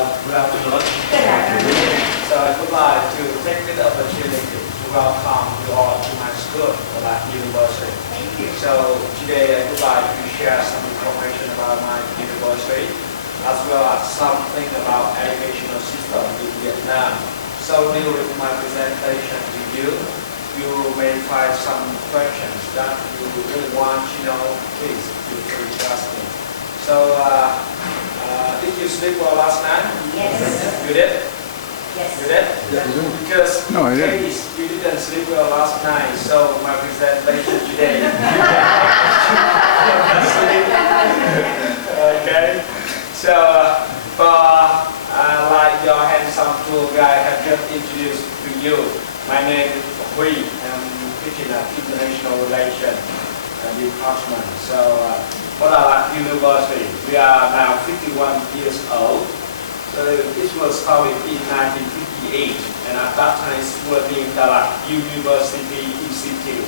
Good afternoon. So I would like to take this opportunity to welcome you all to my school, Dalat University. Thank you. So today I would like to share some information about my university, as well as something about educational system in Vietnam. So during my presentation to you, you may find some questions that you really want to know. Please feel free to ask me. So, did you sleep well last night? Yes. You did? Yes. You did? Yes. Because No, I in didn't. case you didn't sleep well last night, so my presentation today. Okay. So, like your handsome tour guide have just introduced to you, my name is Huy. I'm teaching at International Relations Department. So, for Dalat University, we are now 51 years old. So it was started in 1958, and at that time it was named Dalat University Institute.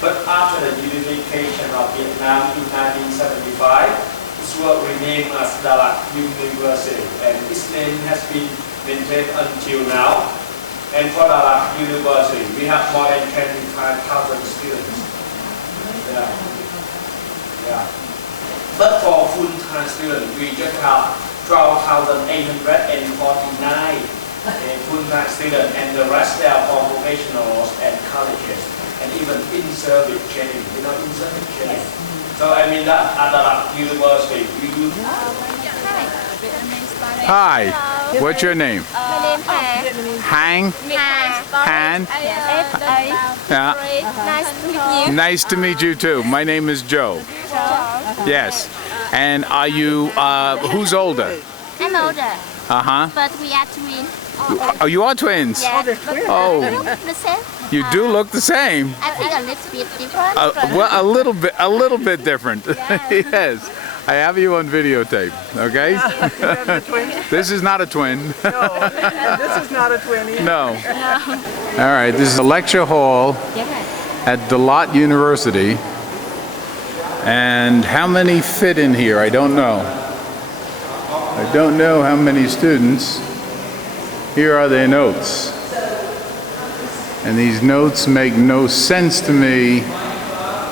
But after the unification of Vietnam in 1975, it was renamed as Dalat University, and its name has been maintained until now. And for Dalat University, we have more than 25,000 students. Yeah. But for full-time students, we just have 12,849 full-time students, and the rest are for professionals and colleges, and even in-service training. You know, in-service training. So I mean that at Dalat University, we do. Hi, what's your name? My name is Hang? Han? Yeah. Nice to meet you. Nice to meet you too. My name is Joe. Yes. And are you, who's older? I'm older, Uh-huh. but we are twins. Oh, you are twins? Yes. Oh, The same. you do look the same. I think a little bit different. Well, a little bit different. Yes. I have you on videotape, okay? This is not a twin. No, this is not a twin either. No. All right, this is a lecture hall at Dalat University. And how many fit in here? I don't know. I don't know how many students. Here are their notes. And these notes make no sense to me.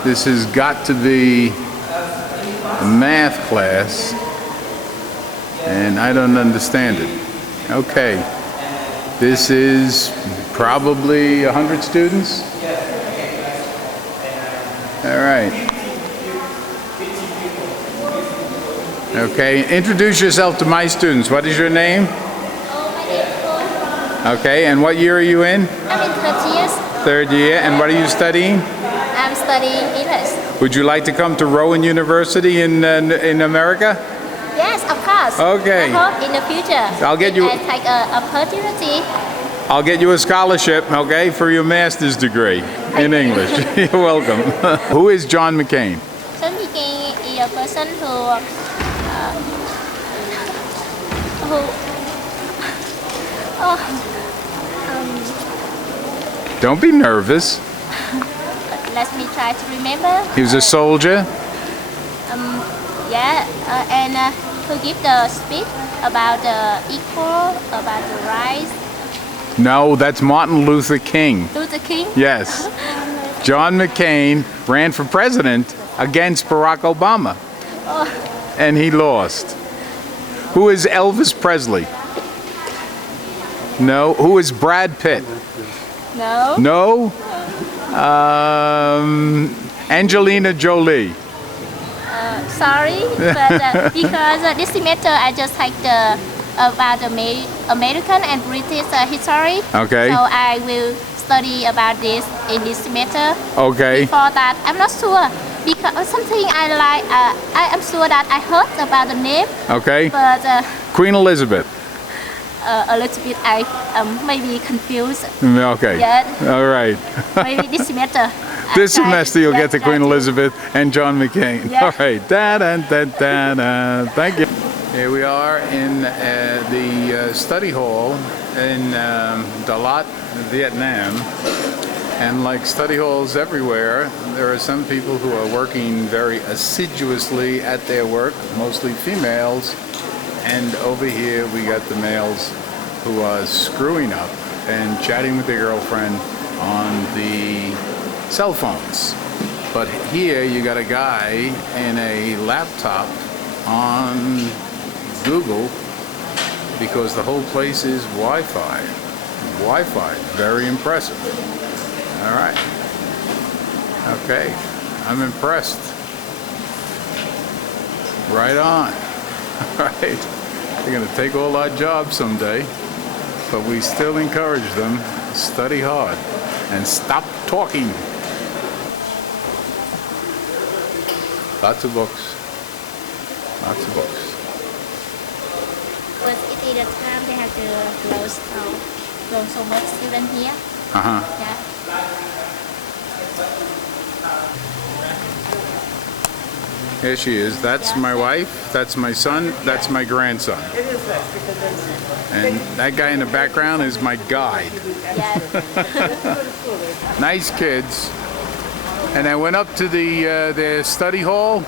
This has got to be a math class, and I don't understand it. Okay. This is probably 100 students? All right. Okay, introduce yourself to my students. What is your name? Okay, and what year are you in? I'm in 3rd years. Third year, and what are you studying? I'm studying English. Would you like to come to Rowan University in America? Yes, of course. Okay. I hope in the future I'll get you- I take an opportunity. I'll get you a scholarship, okay, for your master's degree in English. You're welcome. Who is John McCain? John McCain is a person who Don't be nervous. let me try to remember. He was a soldier. And who give the speech about the equal, about the rights. No, that's Martin Luther King. Luther King. Yes. John McCain ran for president against Barack Obama. And he lost. Who is Elvis Presley? No. Who is Brad Pitt? No. No. Angelina Jolie. Sorry, but because this semester I just take the about the American and British history. Okay. So I will study about this in this semester. Okay. For that, I'm not sure because something I like. I am sure that I heard about the name, Okay. but Queen Elizabeth. a little bit I maybe confused. Okay. Yeah. All right. Maybe this semester. This semester you'll get to try Queen Elizabeth and John McCain. Yeah. All right. Da-da-da-da-da. Thank you. Here we are in the study hall in Dalat, Vietnam. And like study halls everywhere, there are some people who are working very assiduously at their work, mostly females. And over here we got the males who are screwing up and chatting with their girlfriend on the cell phones. But here you got a guy in a laptop on Google because the whole place is Wi-Fi. Wi-Fi, very impressive. All right. Okay, I'm impressed. Right on. All right. They're going to take all our jobs someday, but we still encourage them to study hard and stop talking. Lots of books. Lots of books. But it is the time they have to close so much students here. Uh-huh. Yeah. Here she is. That's my wife. That's my son. That's my grandson. It is nice because it's And that guy in the background is my guide. Yeah. Nice kids. And I went up to their study hall.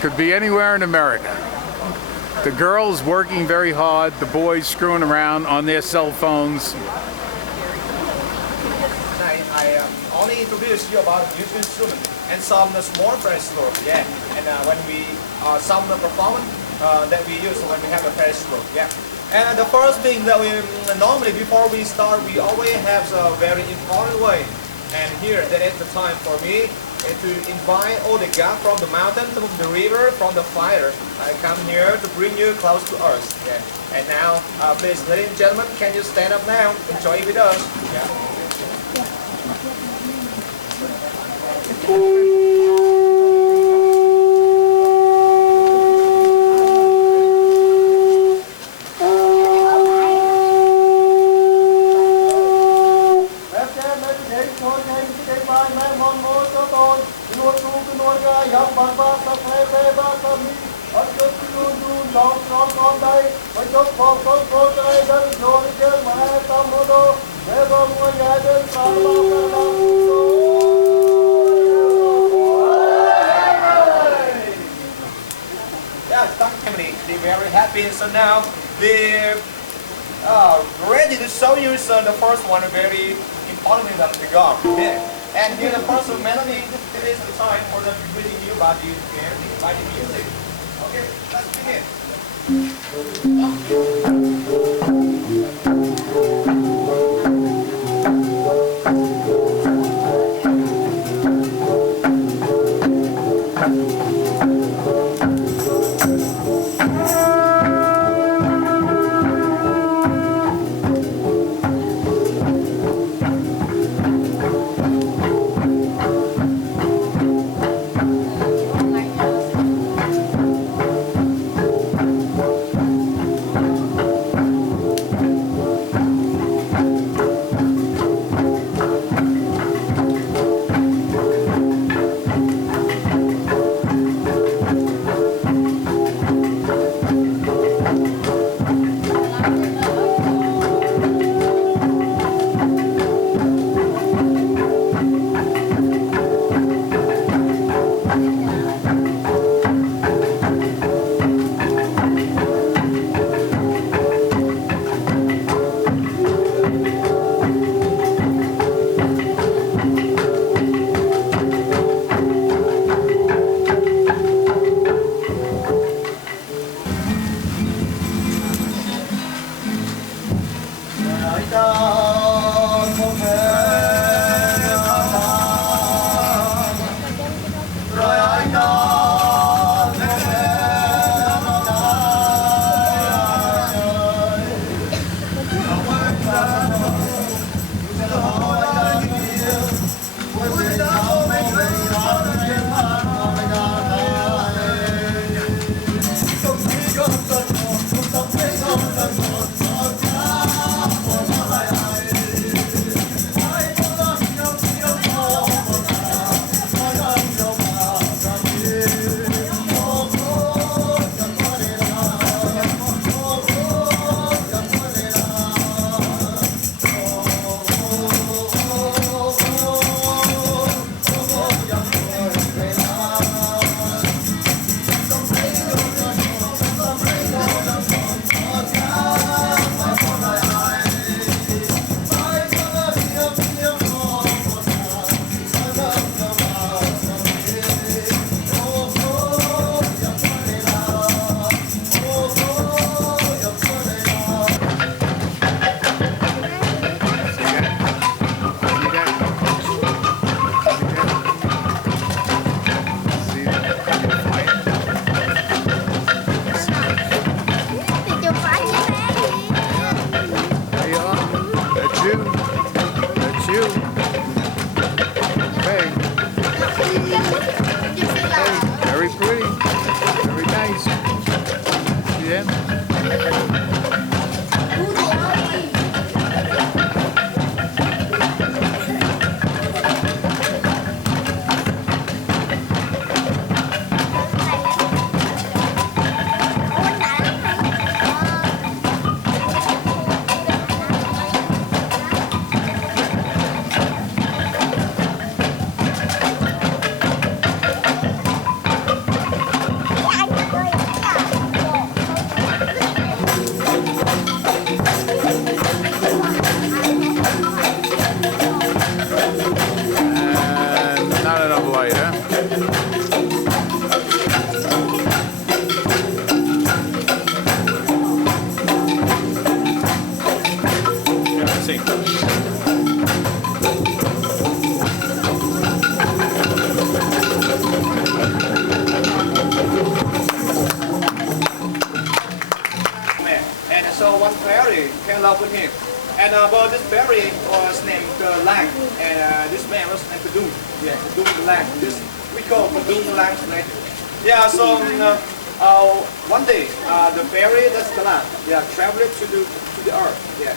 Could be anywhere in America. The girls working very hard. The boys screwing around on their cell phones. I only introduced you about YouTube instrument and some small French stroke, yeah. And when we some performance that we use when we have a French stroke, yeah. And the first thing that we normally before we start, we always have a very important way. And here, that is the time for me to invite all the guys from the mountain, from the river, from the fire. I come here to bring you close to us. Yeah. And now, please, ladies and gentlemen, can you stand up now? Enjoy with us. Yeah. They're very happy. So now they're ready to show you. So the first one very important is the gong. Yeah. And here the first melody. It is the time for them to bring you by the music. Okay, let's begin. them? Not enough light, huh? Yeah, let's see. And so one fairy came love with him. And well, this fairy was named Lang, and this man was named Padung. Yeah, Padung Lang. This we call Padung Lang. Yeah. So one day, the fairy, that's the land. Yeah, traveled to the earth. Yeah.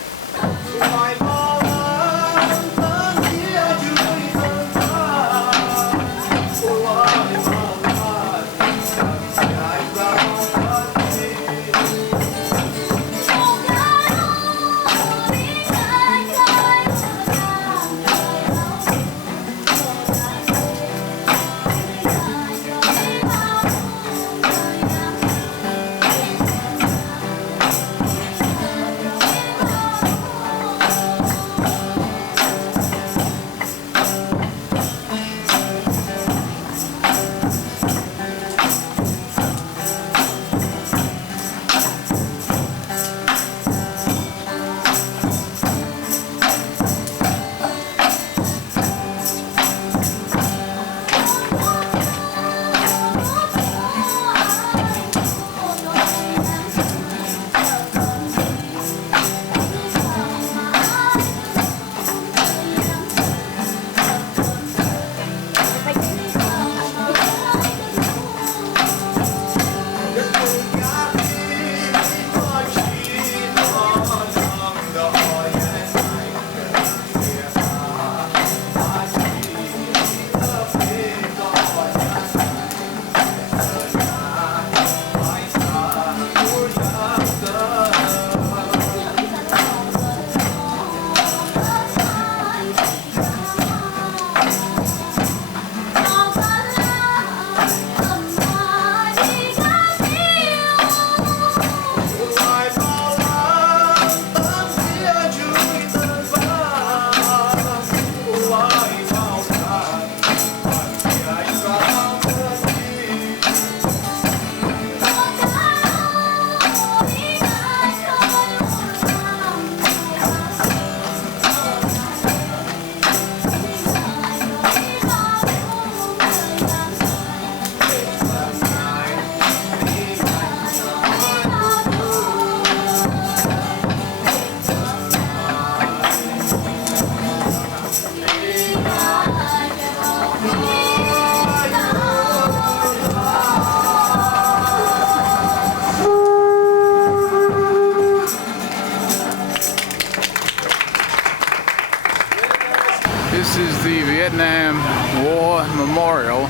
This is the Vietnam War Memorial.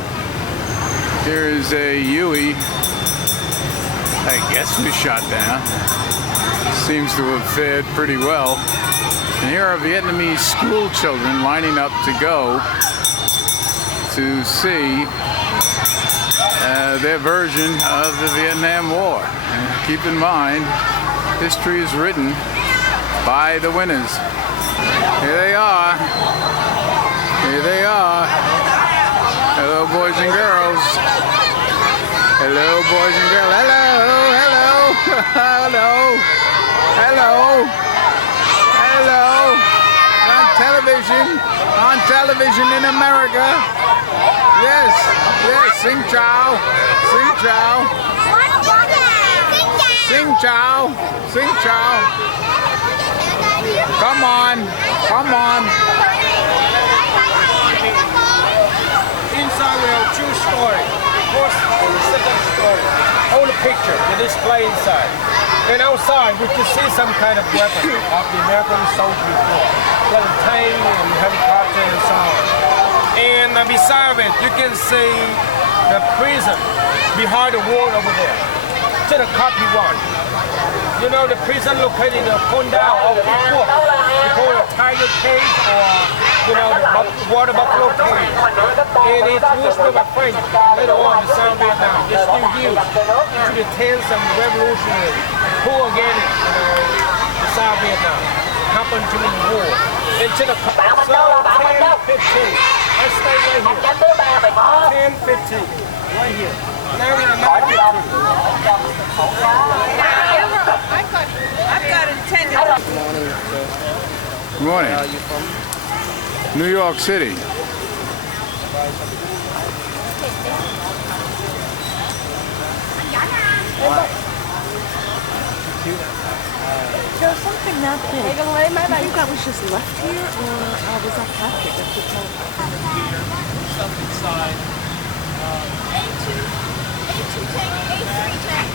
Here is a Huey, I guess was shot down. Seems to have fared pretty well. And here are Vietnamese school children lining up to go to see their version of the Vietnam War. And keep in mind, history is written by the winners. Here they are. Here they are. Hello, boys and girls. Hello, boys and girls. Hello, hello, hello, hello, hello. On television in America. Yes, yes, sing chow, sing chow. Sing chow, sing chow. Come on, come on. Inside we have two stories. First and the second story. story. All the picture, the display inside. And outside, we can see some kind of weapon of the American soldier before, like a tank and helicopter and so on. And beside it, you can see the prison behind the wall over there. To the copy one. You know the prison located in the Condao of Phuket. We call it a tiger cage or the water buffalo cage. And it was built by French later on in South Vietnam. It's still used to detain some revolutionaries who against South Vietnam. Happened during the war. Into the so 10-15. I stay right here. 10-15. Right here. Now we are 9-15. I've got attendance. Good morning. Where are you from? New York City. There's something not big. Do you think that was just left here, or was that plastic that took Stuff inside. A2 tank, A3 tank.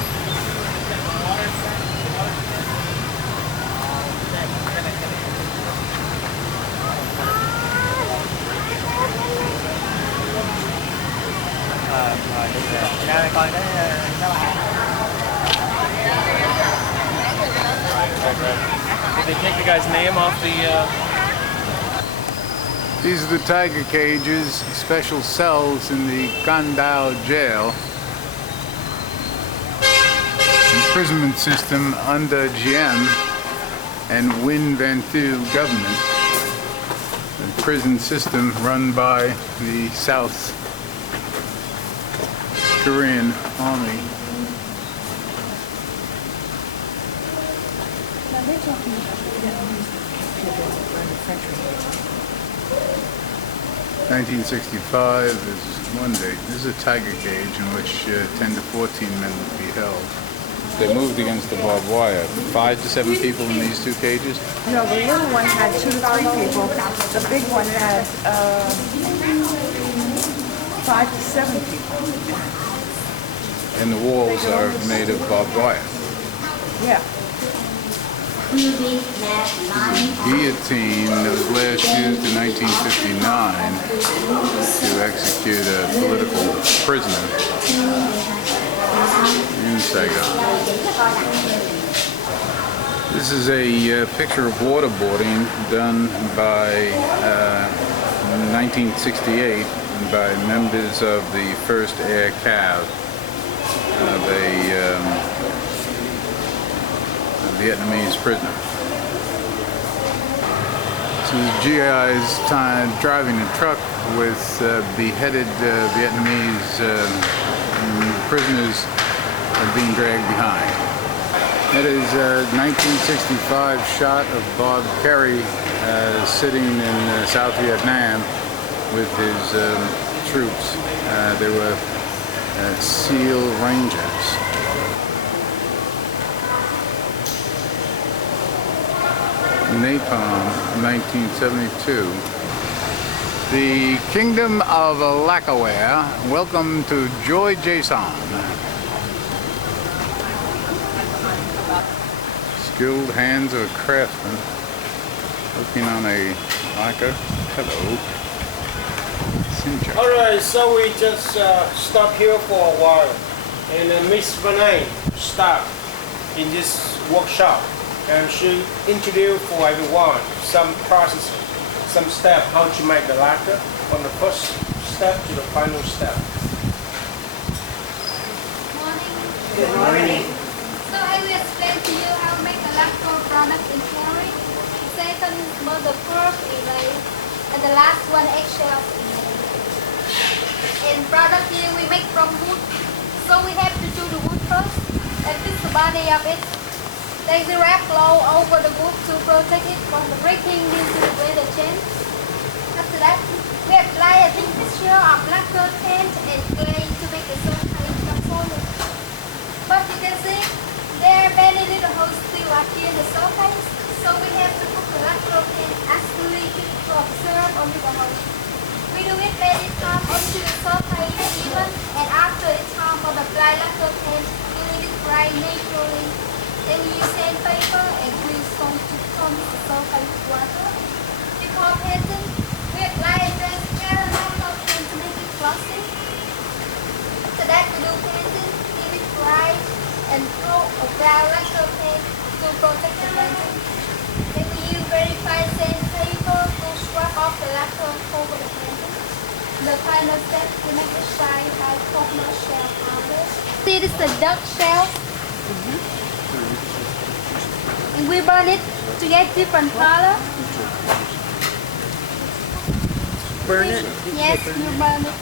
Ra coi cái các bạn. Did they take the guy's name off the? These are the tiger cages, special cells in the Condao jail. Imprisonment system under GM and Nguyen Van Thieu government. The prison system run by the South Korean Army. Now they're talking about the Vietnamese captured during the French Revolution. 1965 is one date. This is a tiger cage in which 10 to 14 men would be held. They moved against the barbed wire. 5 to 7 people in these two cages? No, the little one had 2 to 3 people. The big one had 5 to 7 people. And the walls are made of barbed wire. Yeah. Guillotine that was last used in 1959 to execute a political prisoner in Saigon. This is a picture of waterboarding done by 1968 by members of the 1st Air Cav of a Vietnamese prisoner. So the GIs driving a truck with beheaded Vietnamese prisoners being dragged behind. That is a 1965 shot of Bob Kerrey sitting in South Vietnam with his troops. They were SEAL Rangers. Napalm, 1972. The Kingdom of Lackawanna. Welcome to Joy Jason. Skilled hands of a craftsman working on a lacquer. Hello. Alright, so we just stop here for a while. And Miss Vanay start in this workshop. And she introduced for everyone some processes, some steps how to make the lacquer from the first step to the final step. Good morning. So I will explain to you how to make a lacquer product in theory. Second, the first inlay, and the last one eggshell inlay. In product here we make from wood, so we have to do the wood first and fix the body of it. Take the wrap glue over the wood to protect it from the breaking due to the weather change. After that, we apply a thin mixture of lacquer, paint, and clay to make the surface become solid. But you can see there are many little holes still here in the surface, so we have to put the lacquer paint actually to observe only the holes. We do it many times until the surface is even, and after it's time for apply lacquer paint, we let it dry naturally. Then we use sandpaper and glue some to tone the surface with water. Before painting, we apply a transparent lacquer paint to make it glossy. So that we do painting, leave it dry, and throw a brown lacquer paint to protect the painting. Then we use very fine sandpaper to scrub off the lacquer over the painting. The final step, we make it shine by coconut shell powder. See, this is the duck shell. And we burn it to get different color. Burn it? Yes, you burn it.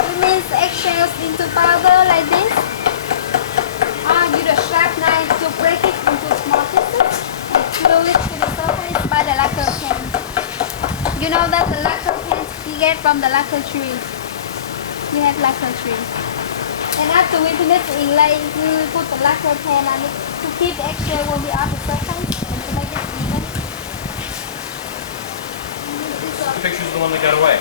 We mix the eggshells into powder like this. Use a sharp knife to break it into small pieces and glue it to the surface by the lacquer paint. You know that the lacquer paint you get from the lacquer tree. We have lacquer tree. And after we finish inlaying, we will put the lacquer paint on it to keep the eggshell will be off the surface and to make it even. Pictures of the one that got away.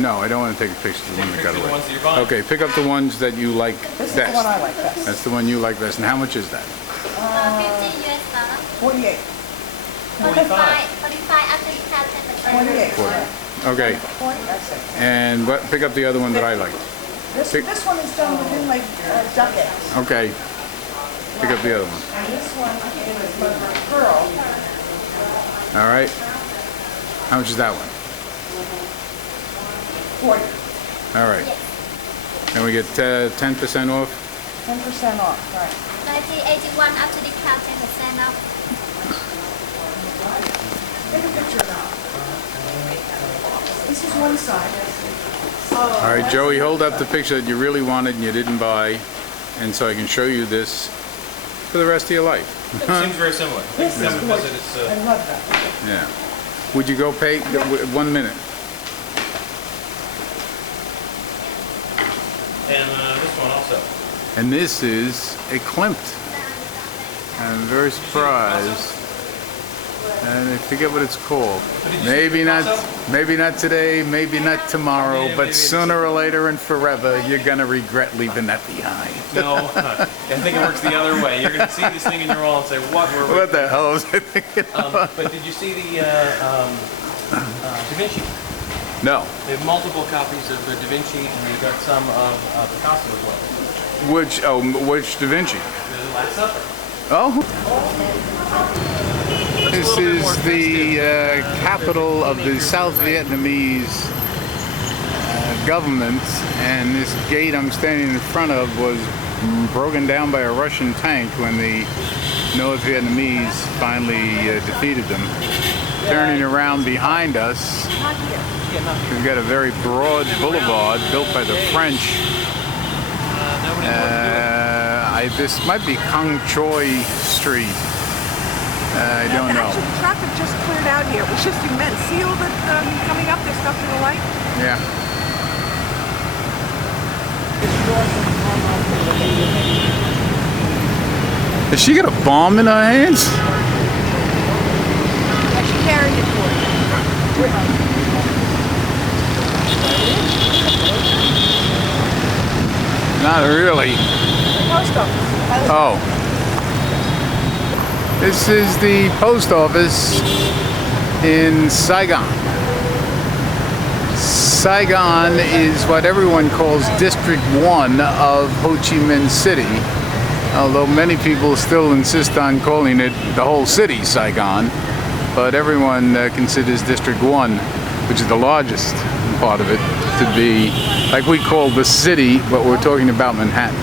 No, I don't want to take a picture of the one that got Picture of the away. ones that you're buying. Okay, pick up the ones that you like This best. is the one I like best. That's the one you like best. And how much is that? 50 US dollar. 48. 45. 45 after discount 10%. 48. Okay, Point, that's it. and pick up the other one that I like. This Pick- one is done within like duck eggs. Okay, pick up the other one. And this one is mother of pearl. All right. How much is that one? 40. All right. And we get 10% off. 10% off, right. 1981 after discount 10% off. Take a picture now. This is one side. All right, Joey, hold up the picture that you really wanted and you didn't buy, and so I can show you this for the rest of your life. It seems very similar. This is Come gorgeous. visit. I love that. Yeah. Would you go pay 1 minute? And this one also. And this is a Klimt. I'm very surprised. And I forget what it's called. Maybe not today, maybe not tomorrow, but sooner or later and forever, you're gonna regret leaving that behind. No, I think it works the other way. You're going to see this thing in your wall and say, what were we? What the hell was I thinking? But did you see the Da Vinci? No. They have multiple copies of the Da Vinci, and they've got some of Picasso as well. Which Da Vinci? The Last Supper. Oh. This is the capital of the South Vietnamese government, and this gate I'm standing in front of was broken down by a Russian tank when the North Vietnamese finally defeated them. Turning around behind us, we've got a very broad boulevard built by the French. This might be Kang Choi Street. I don't know. Actually, the traffic just cleared out here. It was just immense. See all the coming up, there's stuff to the light? Yeah. Has she got a bomb in her hands? She carried it for you. Not really. Post office. Oh. This is the post office in Saigon. Saigon is what everyone calls District 1 of Ho Chi Minh City, although many people still insist on calling it the whole city Saigon, but everyone considers District 1, which is the largest part of it, to be, like we call the city, but we're talking about Manhattan.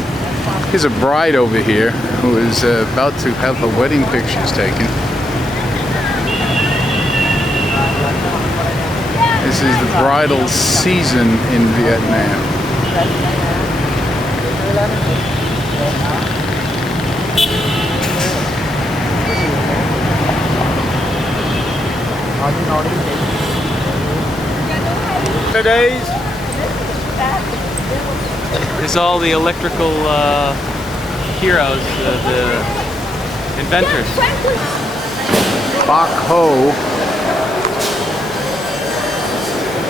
Here's a bride over here who is about to have her wedding pictures taken. This is the bridal season in Vietnam. Nowadays, is all the electrical heroes, the inventors. Bach Ho,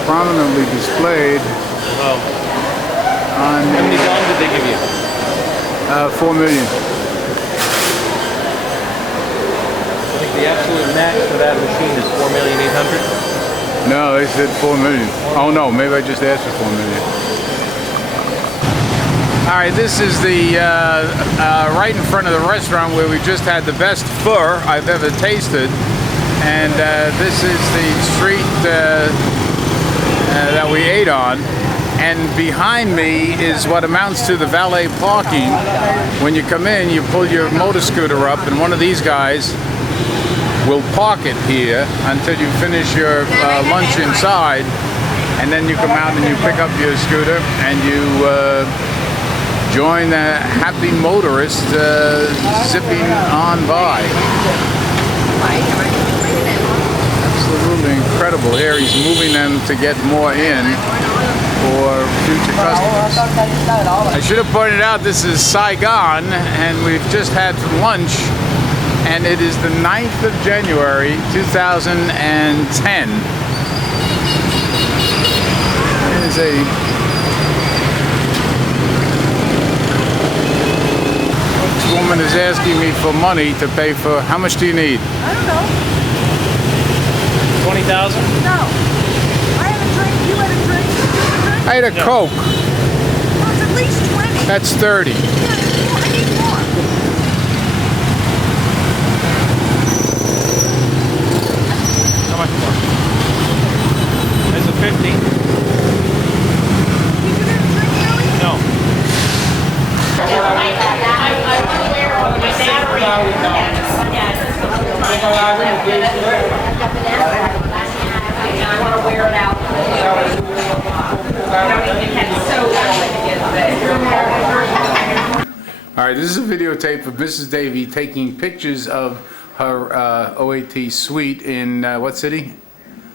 prominently displayed. Oh, on How many dollars did they give you? 4 million. I think the absolute max for that machine is 4,800,000. No, they said 4 million. Oh no, maybe I just asked for 4 million. All right, this is the right in front of the restaurant where we just had the best pho I've ever tasted, and this is the street that we ate on. And behind me is what amounts to the valet parking. When you come in, you pull your motor scooter up, and one of these guys will park it here until you finish your lunch inside, and then you come out and you pick up your scooter and you join the happy motorist zipping on by. Absolutely incredible. Here he's moving them to get more in for future customers. I should have pointed out this is Saigon, and we've just had lunch, and it is the 9th of January 2010. There's this woman is asking me for money to pay for. How much do you need? I don't know. 20,000? No. I had a drink. You had a drink. You had a drink? I had a Coke. Well, it's at least 20. That's 30. Yeah, I need more. How much more? There's a 50. You didn't drink, really? No. All right, this is a videotape of Mrs. Davy taking pictures of her OAT suite in what city?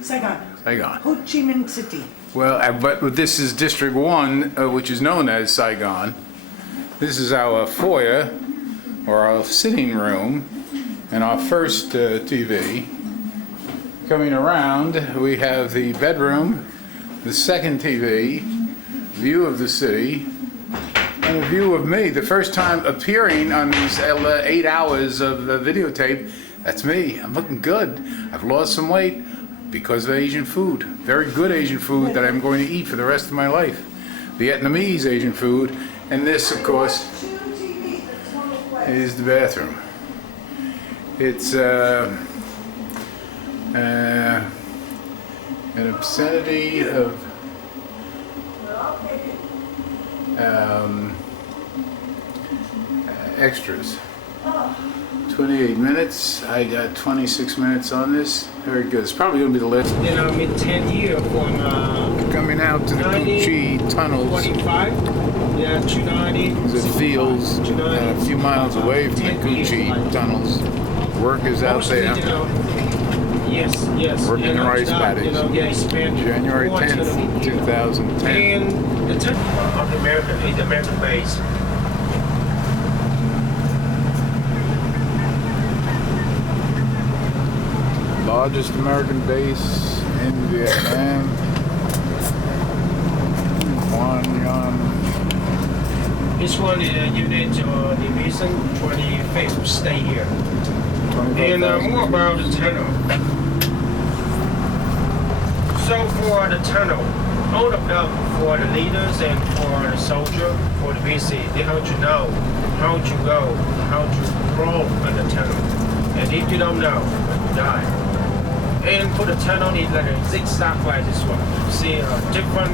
Saigon. Saigon. Ho Chi Minh City. Well, but this is District 1, which is known as Saigon. This is our foyer, or our sitting room, and our first TV. Coming around, we have the bedroom, the second TV, view of the city, and a view of me. The first time appearing on these 8 hours of the videotape, that's me. I'm looking good. I've lost some weight because of Asian food. Very good Asian food that I'm going to eat for the rest of my life. Vietnamese Asian food. And this, of course, is the bathroom. It's an obscenity of extras. 28 minutes. I got 26 minutes on this. Very good. It's probably going to be the last. Then I'm in 10 years from Coming out to the Cu Chi tunnels. 45, yeah, 290. The fields a few miles away from the Cu Chi tunnels. Workers out there. Yes. Working and the rice paddies. January 10th, 2010. And the tunnel of the American base. Largest American base in Vietnam. This one is Unit Division 25th. Stay here. And more about the tunnel. So for the tunnel, all of them for the leaders and for the soldier, for the basic, they have to know how to go, how to crawl in the tunnel. And if you don't know, you die. And for the tunnel, it's like a zigzag like this one. See a different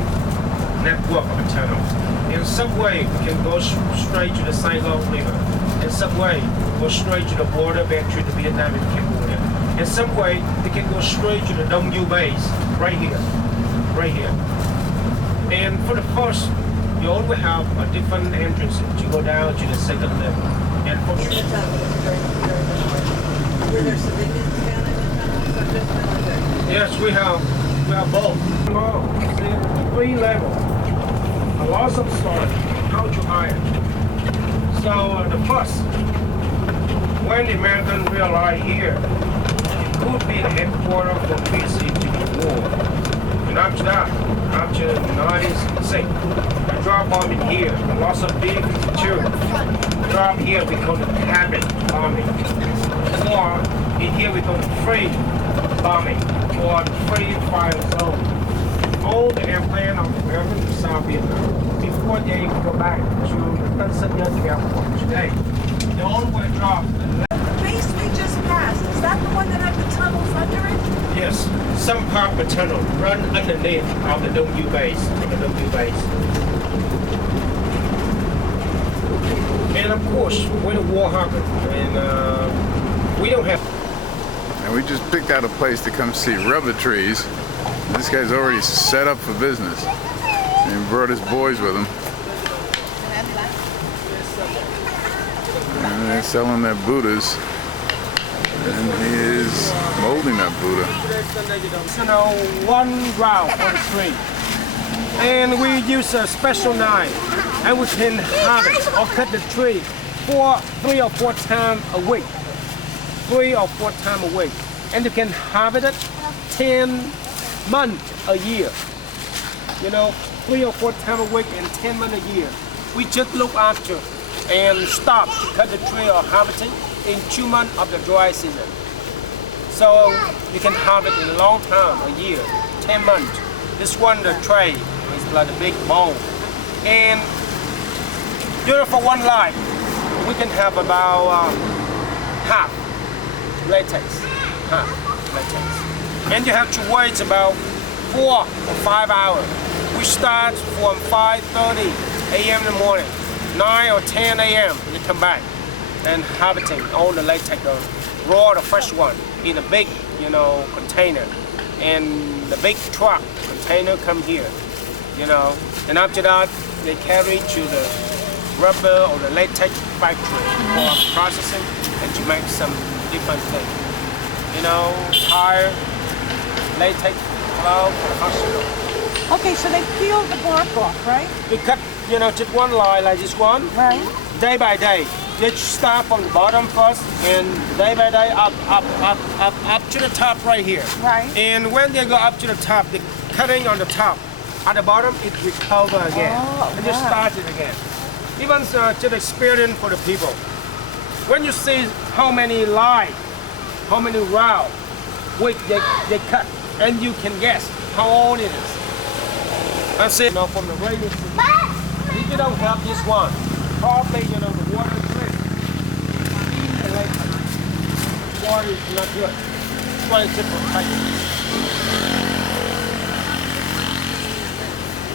network of a tunnel. In some way, we can go straight to the Saigon River. In some way, go straight to the border back to the Vietnam and Cambodia. In some way, they can go straight to the Dong Du base, right here. And for the first, you always have a different entrance to go down to the second level. And for Were there civilians down in the tunnel? yes, we have both. See, 3 levels. A lot of story, how to hire. So the first, when the Americans realized here, it could be the headquarters for peace into the war. And after that, after 96, I drop bombing here. Lots of B-52. Drop here, we call it cabin bombing. Or in here we call it free bombing or free fire zone. All the airplane are traveling to South Vietnam before they go back to Tân Sơn Nhất Airport today. The only drop. The base we just passed, is that the one that had the tunnels under it? Yes, some part of the tunnel run underneath of the Dong U base, And of course, when the war happened, and we don't have. And we just picked out a place to come see rubber trees. This guy's already set up for business. And he brought his boys with him. And they're selling their Buddhas. And he is molding that Buddha. You know, one round for the tree. And we use a special knife. And we can harvest or cut the tree 3 or 4 times a week. 3 or 4 times a week. And you can harvest it 10 months a year. You know, 3 or 4 times a week and 10 months a year. We just look after and stop to cut the tree or harvesting in 2 months of the dry season. So you can harvest in a long time, a year, 10 months. This one, the tray, is like a big bowl. And for one line, we can have about half latex. And you have to wait about 4 or 5 hours. We start from 5:30 a.m. in the morning, 9 or 10 a.m. you come back and harvesting all the latex, raw, the fresh one, in a big, container. And the big truck container come here, And after that, they carry to the rubber or the latex factory for processing and to make some different things. Tire, latex, glove for the hospital. Okay, so they peel the bark off, right? We cut, just one line like this one. Right. Day by day. They start from the bottom first and day by day up to the top right here. Right. And when they go up to the top, the cutting on the top. At the bottom, it recover again. And just start it again. Even just experience for the people. When you see how many line, how many round they cut, and you can guess how old it is. That's it. From the radio system. If you don't have this one, probably the water drip. Water is not good. That's why it's different type.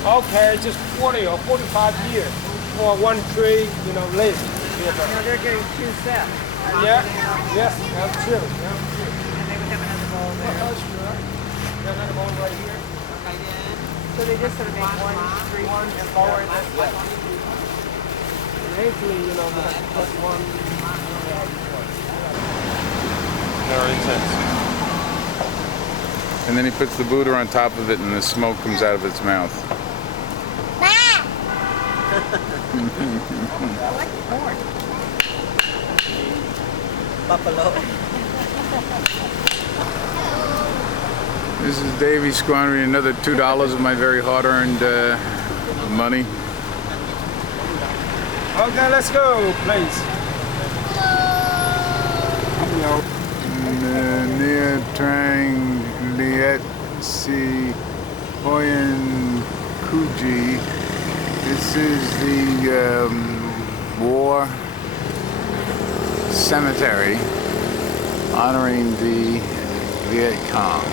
Okay, just 40 or 45 years for one tree, live. They're getting 2 sets. Yeah, yes, that's true. And they would have another bowl there. Another bowl right here. So they just sort of make 1, 3, and 4 this way. And actually, we have to put one. Very intense. And then he puts the Buddha on top of it and the smoke comes out of its mouth. I like the corn. Buffalo. This is Davey squandering another $2 of my very hard-earned money. Okay, let's go, please. Near Trang Liet Si Hoyen Kuji. This is the war cemetery honoring the Viet Cong.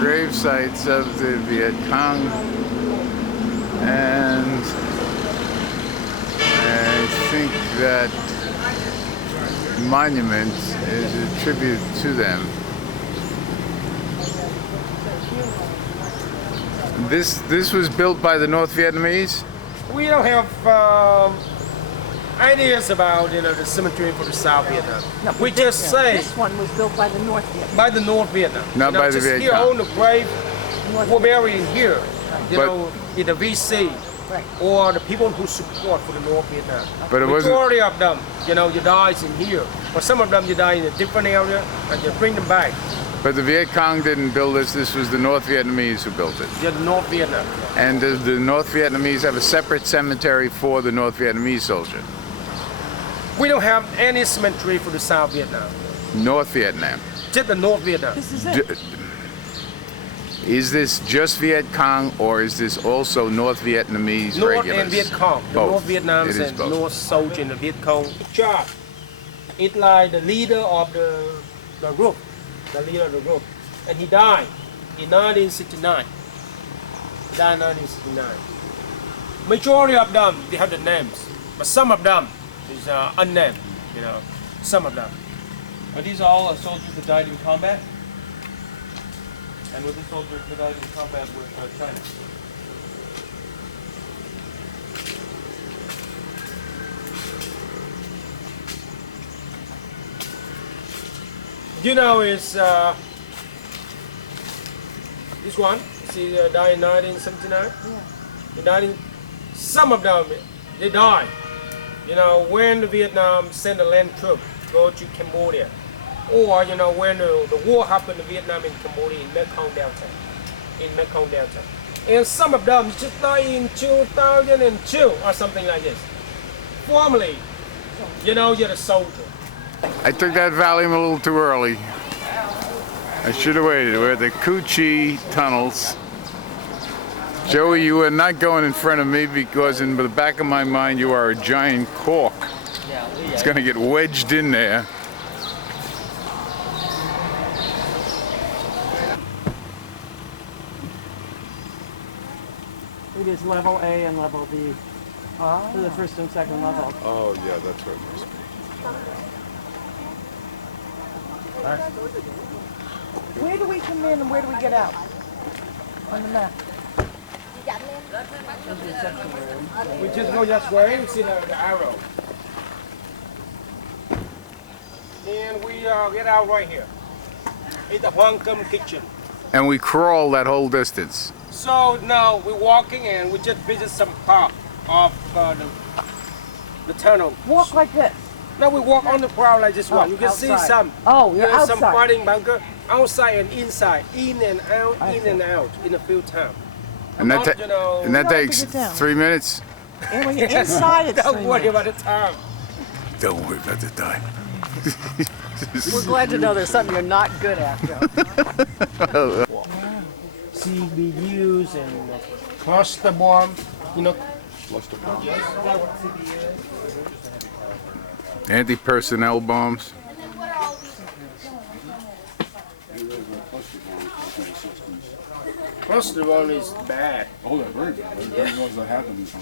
Grave sites of the Viet Cong, and I think that monument is a tribute to them. This was built by the North Vietnamese? We don't have ideas about the cemetery for the South Vietnam. No, we just say this one was built by the North Vietnam. by the North Vietnam. Not by the just Viet here Cong. on the grave, we're buried here. In the VC. Right. or the people who support for the North Vietnam. But it wasn't. Majority of them, you know, you die in here, but some of them you die in a different area, and you bring them back. But the Viet Cong didn't build this. This was the North Vietnamese who built it. They're the North Vietnam. And does the North Vietnamese have a separate cemetery for the North Vietnamese soldier? We don't have any cemetery for the South Vietnam. North Vietnam. Just the North Vietnam. This is it. Is this just Viet Cong or is this also North Vietnamese North regulars? and Viet Cong. The Both. North Vietnamese It is and both. North soldier and the Viet Cong. Job. It's like the leader of the group. The leader of the group. And he died in 1969. He died in 1969. Majority of them, they have the names. But some of them is unnamed, you know. Some of them. Are these all soldiers that died in combat? And were the soldiers that died in combat with China? You know, is this one. See, died in 1979. Yeah. He died in, some of them, they died. You know, when the Vietnam sent the land troop go to Cambodia, or you know, when the war happened in Vietnam and Cambodia in Mekong Delta, and some of them just died in 2002 or something like this. Formerly, you know, you're a soldier. I took that Valium a little too early. I should have waited. We're at the Cu Chi tunnels. Joey, you are not going in front of me because in the back of my mind you are a giant cork. It's going to get wedged in there. It is level A and level B. For the first and second level. Oh, yeah, that's what it must be. Where do we come in and where do we get out? On the map. We just go this way, we see the arrow. And we get out right here. It's the Huang Kum kitchen. And we crawl that whole distance. So now we're walking and we just visit some part of the tunnel. Walk like this. Now we walk on the ground like this one. You can see outside. some. Oh, you're There's some outside. fighting bunker outside and inside, in and out, in and out in a few times. And that, You know, and that You don't have to takes get down. 3 minutes? And when you're inside, it's Don't 3 worry minutes. about the time. Don't worry about the time. We're glad to know there's something you're not good at, Joe. CBUs and cluster bomb, you know. Anti-personnel bombs. Cluster bomb is bad. Oh, they're very bad. They're the ones that happen in some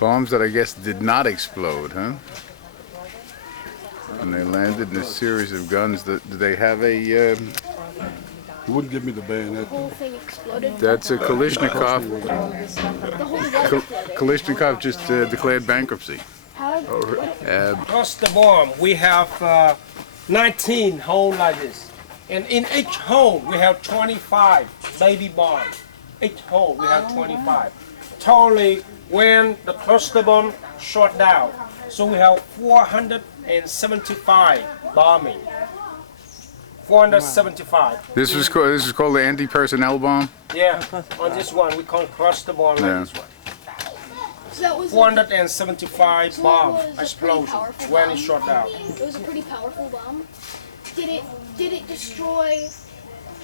Bombs that I guess did not explode, huh? And they landed in a series of guns. Did they have a... He wouldn't give me the bayonet. whole thing exploded. that's a Kalashnikov. The whole wall exploded. Kalashnikov just declared bankruptcy. How? Cluster bomb, we have 19 homes like this. And in each home, we have 25 baby bombs. Each home, we have 25. Totally, when the cluster bomb shot down, so we have 475 bombing. 475. This is called the anti-personnel bomb? Yeah, on this one, we call cluster bomb Yeah. like this one. So that was 475 bomb was a pretty explosion powerful when bomb. it shot down. It was a pretty powerful bomb. Did it destroy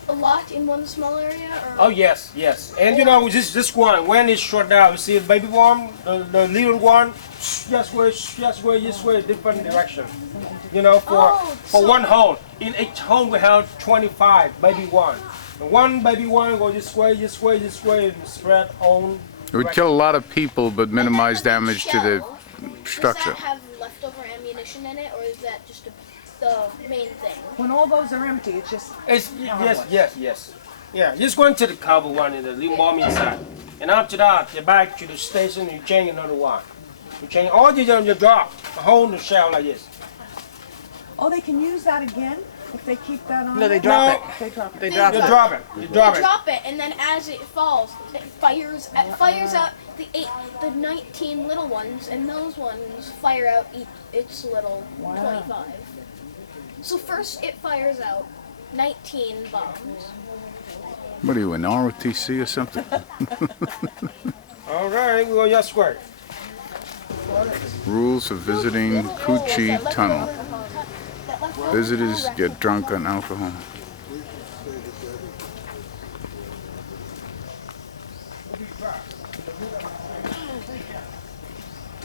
a lot in one small area? Or? Oh yes, yes. And you know this one when it's shot down, you see the baby bomb, the little one, just way, different direction. You know, for so- one home. In each home we have 25 baby one. And one baby one go this way, and spread on. It would kill a lot of people but minimize And then damage to the shell, structure. Does that have leftover ammunition in it, or is that just the main thing? When all those are empty, it's just It's yes. Yeah, just going to the cover one and the little bomb inside. And after that, you're back to the station, you change another one. You change, or you drop a hole in the shell like this. Oh, they can use that again if they keep that on? No, they there? drop it. They drop it. They drop You it. drop it. You drop it. Drop it, and then as it falls, it fires out the 19 little ones, and those ones fire out its little 25. So first it fires out 19 bombs. What are you, an ROTC or something? All right, we're going just square. Rules of visiting Cu Chi Tunnel. Visitors get drunk on alcohol.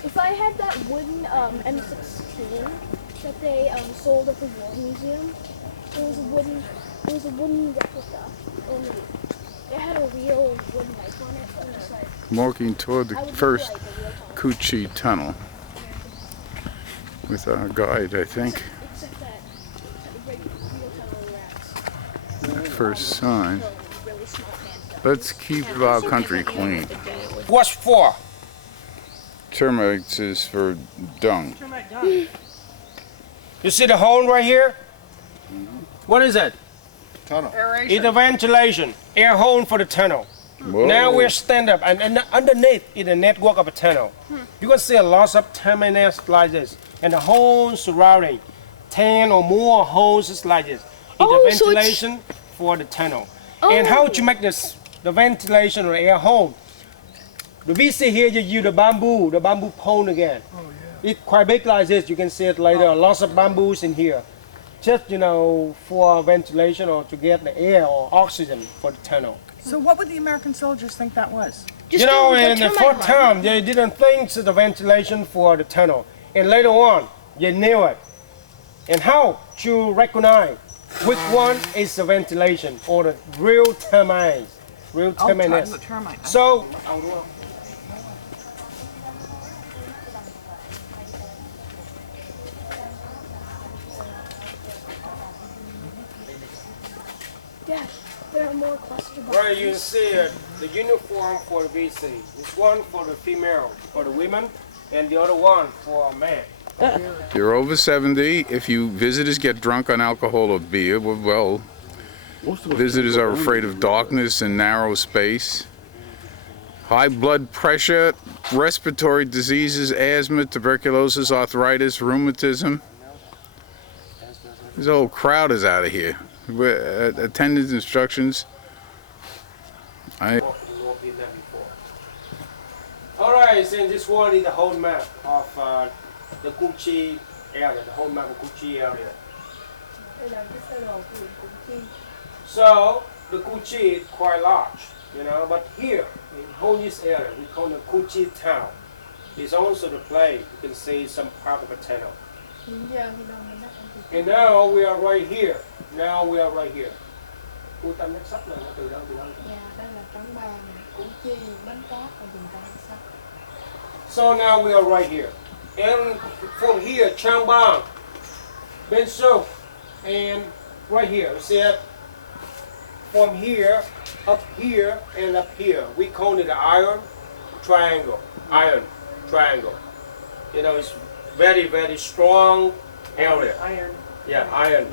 If I had that wooden M16 that they sold at the War Museum, it was a wooden replica. Only it had a real wooden knife on it, but it's like Walking toward the first Cu Chi Tunnel with our guide, I think. except that real tunnel rats. First sign. Really small hands. Let's keep our country clean. What's for? Termites is for dung. You see the hole right here? What is it? Tunnel. It's a ventilation, air hole for the tunnel. Whoa. Now we're stand up, and underneath is the network of a tunnel. You can see a lot of terminals like this, and the holes surrounding 10 or more holes like this. It's a ventilation for the tunnel. And how to make this the ventilation or air hole? The VC here, you use the bamboo pole again. It's quite big like this. You can see it later. Lots of bamboos in here, just for ventilation or to get the air or oxygen for the tunnel. So what would the American soldiers think that was? In the first time, they didn't think it's the ventilation for the tunnel, and later on, they knew it. And how to recognize which one is the ventilation or the real termites, real termites. The termite. So. Dad, there are more cluster bombs. Right, you can see the uniform for the VC. It's one for the female, for the women, and the other one for a man. If you're over 70, if you visitors get drunk on alcohol or beer, well, visitors are afraid of darkness and narrow space. High blood pressure, respiratory diseases, asthma, tuberculosis, arthritis, rheumatism. This whole crowd is out of here. Attendance instructions. Alright, so this one is the whole map of the Cu Chi area, the whole map of Cu Chi area. So the Cu Chi is quite large, but here in whole this area we call the Cu Chi town. It's also the place you can see some part of a tunnel. And now we are right here. Now we are right here. So now we are right here. And from here, Trang Bang, Ben So, and right here, you see it? From here, up here, and up here. We call it the iron triangle. Iron triangle. It's very, very strong area. Iron. Yeah, iron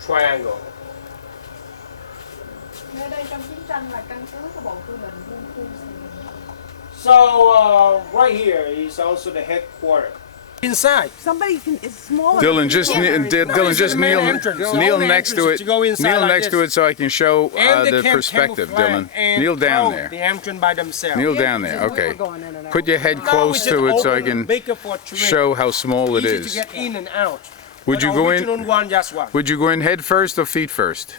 triangle. So right here is also the headquarters. Inside. Somebody is smaller. Dylan, just Dylan, just kneel next to it. Kneel next to it so I can show the perspective, Dylan. Kneel down there. The entrance by themselves. Kneel down there. Okay. Put your head close to it so I can show how small it is. To get in and out. Would you go in? Just one. Would you go in head first or feet first?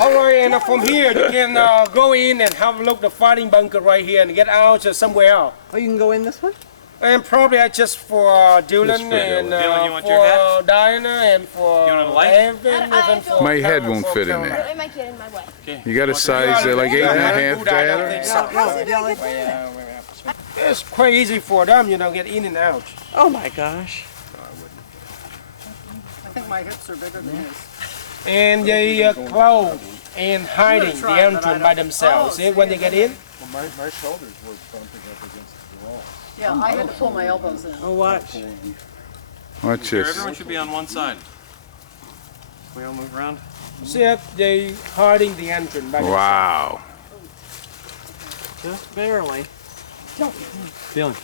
All right, and from here you can go in and have a look at the fighting bunker right here and get out somewhere else. Oh, you can go in this one? And probably just for Dylan and Dylan, you want your hat? for Diana and for You want a light? Evan, even for My head won't fit in there. It might get in my way. You got a size like 8.5, Dad? How's he gonna get in there? It's quite easy for them, get in and out. Oh my gosh. I think my hips are bigger than his. And they close and hiding the entrance by themselves. See, when they get in, Well, my shoulders were bumping up against the wall. Yeah, I had to pull my elbows in. Oh, watch. Watch Here, this. everyone should be on one side. We all move around. See it? They hiding the entrance. By Wow. Just barely. Feeling.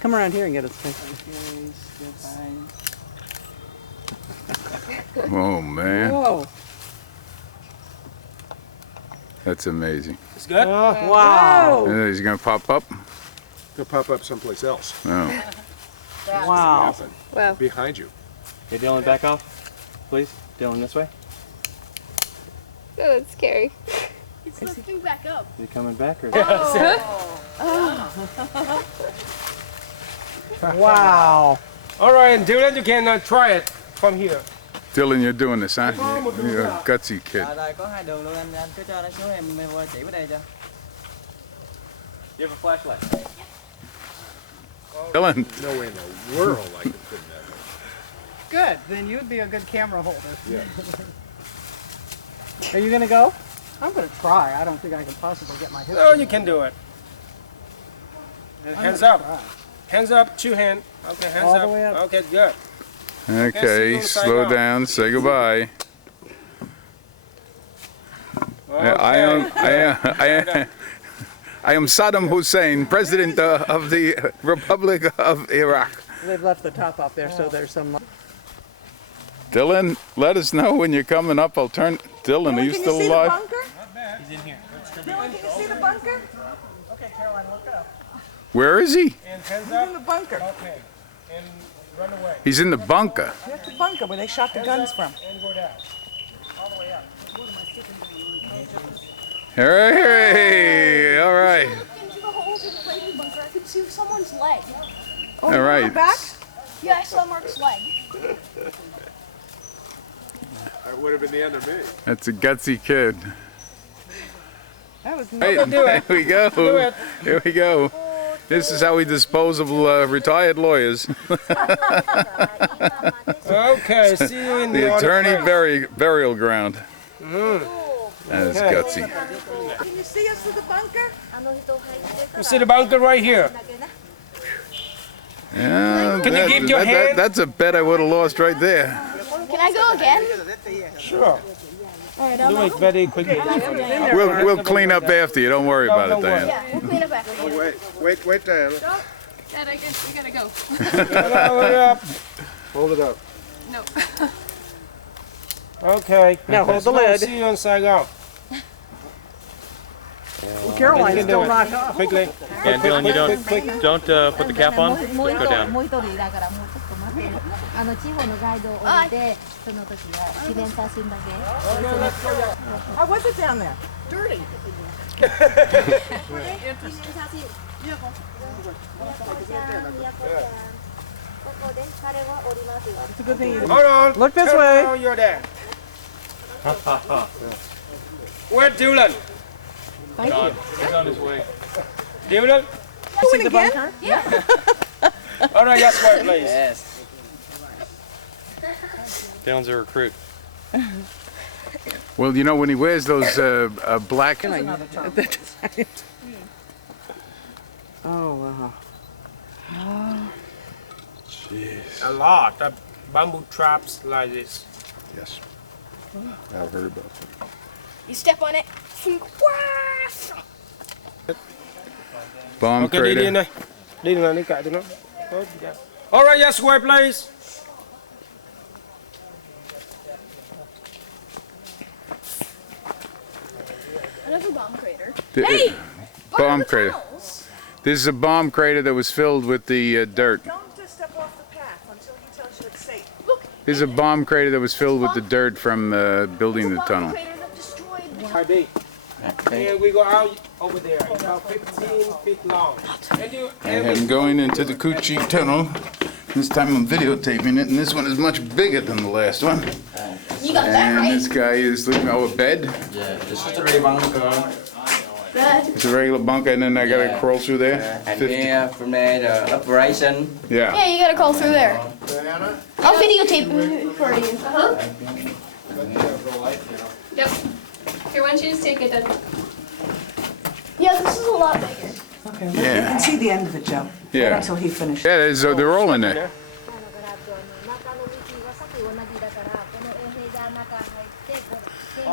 Come around here and get us. Oh man, Whoa. that's amazing. It's good? Wow. And he's gonna pop up. He'll pop up someplace else. Oh. Wow. Happen. Wow. Behind you. Okay, Dylan, back off, please. Dylan, this way. Oh, it's scary. It's lifting back up. Is he coming back or? Wow. All right, and Dylan, you can try it from here. Dylan, you're doing this, huh? You're a gutsy kid. Đây có hai đường luôn anh cứ cho nó xuống em qua chỉ bên đây cho. You have a flashlight. Dylan, No way in the world I could fit in that. Good, then you'd be a good camera holder. Yeah. Are you gonna go? I'm gonna try. I don't think I can possibly get my hips. Oh, you can do it. And hands up. Hands up, two hands. Okay, hands All up. the way up. Okay, good. okay, slow down, say goodbye. I am Saddam Hussein, President of the Republic of Iraq. They've left the top up there, so there's some. Dylan, let us know when you're coming up. I'll turn. Dylan, are you still alive? He's in here. Dylan, can you see the bunker? Okay, Caroline, look up. Where is he? And hands He's up. in the bunker. Okay. And run away. He's in the bunker. That's the bunker where they shot the guns from. And go down. Hooray! All right. Look into the holes in the plating bunker. I could see someone's leg. Oh, All you right. went back? Yeah, I saw Mark's leg. That would have been the end of me. That's a gutsy kid. That was Hey, nothing. here we go. Do it. Here we go. This is how we dispose of retired lawyers. Okay, see you in the, The other attorney place. burial ground. That is Okay. gutsy. Can you see us through the bunker? You see the bunker right here. Yeah, Can you keep your hand? that's a bet I would have lost right there. Can I go again? Sure. Alright, Do it very quickly. We'll clean up after you. Don't worry about it, Don't worry. Diana. Yeah, we'll clean up after you. Wait, Diana. Dad, I guess we gotta go. Hurry up. Hold it up. No. Okay. Now hold the Let's go. lid. See you in Saigon. Caroline's You can do still it. knocked off. Quickly. And Dylan, you don't put the cap on. Go down. もう一人だからもうちょっと待って地方のガイドを降りてその時は記念写真だけ How was it down there? Dirty. 記念写真ここで彼は降りますよ It's a good thing you didn't. Hold on. Look this Turn way. around, you're there. Where's Dylan? He's on his way. Dylan? See the bunker? All right, yes, wait, please. Dylan's a recruit. Well, you know, when he wears those black... Oh, wow. A lot of bamboo traps like this. Yes. I've heard about that. You step on it. Bomb Okay, đi crater. này. Đi này, đi cãi tụi nó. All right, yes, wait, please. Another bomb crater. Hey! Bomb the crater. tunnels. This is a bomb crater that was filled with the dirt. Don't just step off the path until he tells you it's safe. This is a bomb crater that was filled with the dirt from building the Bomb tunnel. crater that destroyed. RD. And we go out over there. It's about 15 feet long. And you, I am going into the Coochie Tunnel. This time I'm videotaping it, and this one is much bigger than the last one. You got that And right. this guy is looking at a bed. Yeah, this is the real bunker. It's a regular bunker, and then I gotta crawl through there. And here, from there, the operation. Yeah. Yeah, you gotta crawl through there. I'll videotape it for you. Yep. Here, why don't you just take it then? Yeah, Yeah, this is a lot bigger. Okay, you Yeah. can see the end of it, Joe. Wait Yeah. until he finishes. Yeah, they're all in there.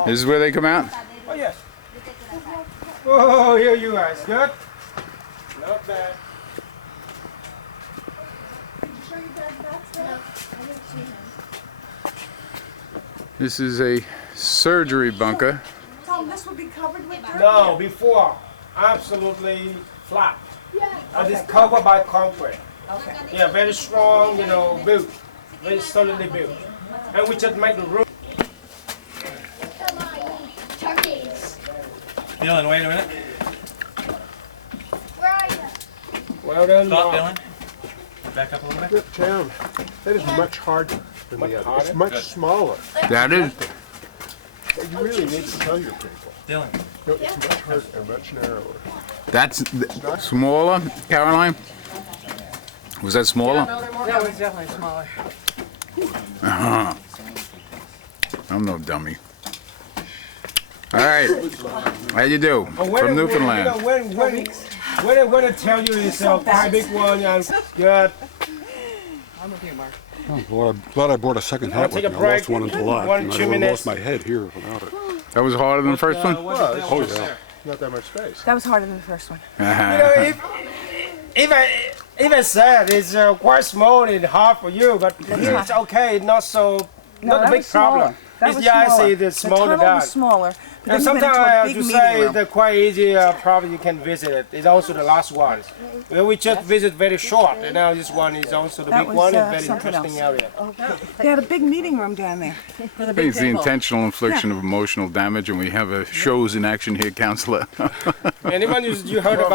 This is where they come out? Oh, yes. Oh, here you guys. Good? Not bad. This is a surgery bunker. Tom, this would be covered with dirt? No, before. Absolutely flat. But it's covered by concrete. Okay. Yeah, very strong, built. Very solidly built. And we just make the roof. Turkeys. Dylan, wait a minute. Where are you? Well done, Stop, Mark. Dylan. Back up a little bit. Tim, that is much harder than the other. It's harder? much Good. smaller. That is. You really need to tell your people. Dylan. No, it's much harder and much narrower. That's smaller, Caroline? Was that smaller? That was definitely smaller. Uh-huh. I'm no dummy. All right. How you do? From Newfoundland. When I tell you it's a quite big one and good. I'm with you, Mark. Oh, well, I'm glad I brought a second hat with take me. a I break. lost one in July. 1 and I 2 would have minutes. lost my head here without it. That was harder than the first one? Oh, yeah. Not that much space. That was harder than the first one. If I said it's quite small and hard for you, but here it's okay, not so, not a that big was smaller. problem. That It's was the I smaller. say the smaller tunnel than. was smaller. But And then you went sometimes into I a have big to meeting say room. they're quite easy, probably you can visit it. It's also the last one. Well, we just visit very short, and now this one is also the That big was, one, and very something interesting else. area. They had a big meeting room down there. With a I big think it's the table. intentional infliction of emotional damage, and we have shows in action here, Counselor. Anyone you heard about